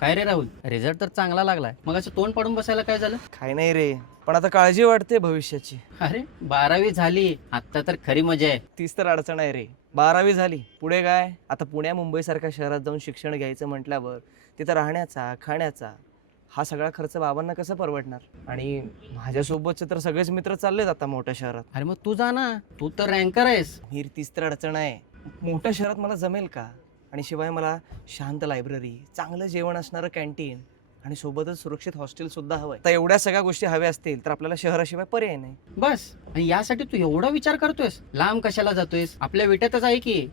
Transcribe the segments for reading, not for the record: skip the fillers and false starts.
काय रे राहुल, रिझल्ट तर चांगला लागलाय, मग असं तोंड पाडून बसायला काय झालं? काय नाही रे, पण आता काळजी वाटते भविष्याची. अरे 12वी झाली, आता तर खरी मजा आहे. तीच तर अडचण आहे रे. 12वी झाली, पुढे काय? आता पुण्या मुंबई सारख्या शहरात जाऊन शिक्षण घ्यायचं म्हटल्यावर तिथं राहण्याचा खाण्याचा हा सगळा खर्च बाबांना कसा परवडणार? आणि माझ्यासोबतचे तर सगळेच मित्र चाललेत आता मोठ्या शहरात. अरे मग तू जा ना, तू तर रँकर आहेस. हीर तीच तर अडचण आहे. मोठ्या शहरात मला जमेल का? आणि शिवाय मला शांत लायब्ररी, चांगलं जेवण असणारं कॅन्टीन आणि सोबतच सुरक्षित हॉस्टेल सुद्धा हवंय. तर एवढ्या सगळ्या गोष्टी हव्या असतील तर आपल्याला शहराशिवाय पर्याय नाही. बस, आणि यासाठी तू एवढा विचार करतोयस? लांब कशाला जातोयस? आपल्या विट्यातच आहे की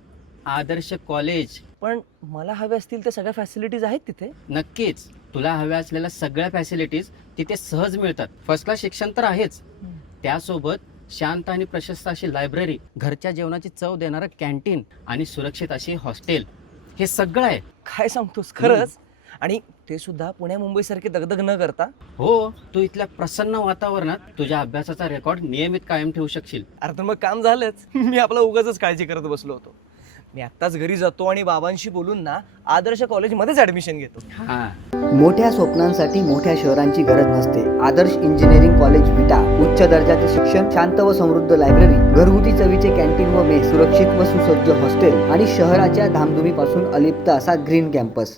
आदर्श कॉलेज. पण मला हव्या असतील त्या सगळ्या फॅसिलिटीज आहेत तिथे. नक्कीच, तुला हव्या असलेल्या सगळ्या फॅसिलिटीज तिथे सहज मिळतात. फर्स्ट क्लास शिक्षण तर आहेच, त्यासोबत शांत आणि प्रशस्त अशी लायब्ररी, घरच्या जेवणाची चव देणारं कॅन्टीन आणि सुरक्षित अशी हॉस्टेल, हे सगळं आहे. काय सांगतोस खरंच? आणि ते सुद्धा पुण्या मुंबई सारखी दगदग न करता. हो, तू इथल्या प्रसन्न वातावरणात तुझ्या अभ्यासाचा रेकॉर्ड नियमित कायम ठेवू शकशील. अरे तर मग काम झालंच. मी आपला उगाचच काळजी करत बसलो होतो. मी आत्ताच घरी जातो आणि बाबांशी बोलून ना आदर्श कॉलेजमध्येच ऍडमिशन घेतो. हा, मोठ्या स्वप्नांसाठी मोठ्या शहरांची गरज नसते. आदर्श इंजिनिअरिंग कॉलेज विटा, उच्च दर्जाचे शिक्षण, शांत व समृद्ध लायब्ररी, घरगुती चवीचे कॅन्टीन व मेस, सुरक्षित व सुसज्ज हॉस्टेल आणि शहराच्या धामधुमीपासून अलिप्त असा ग्रीन कॅम्पस.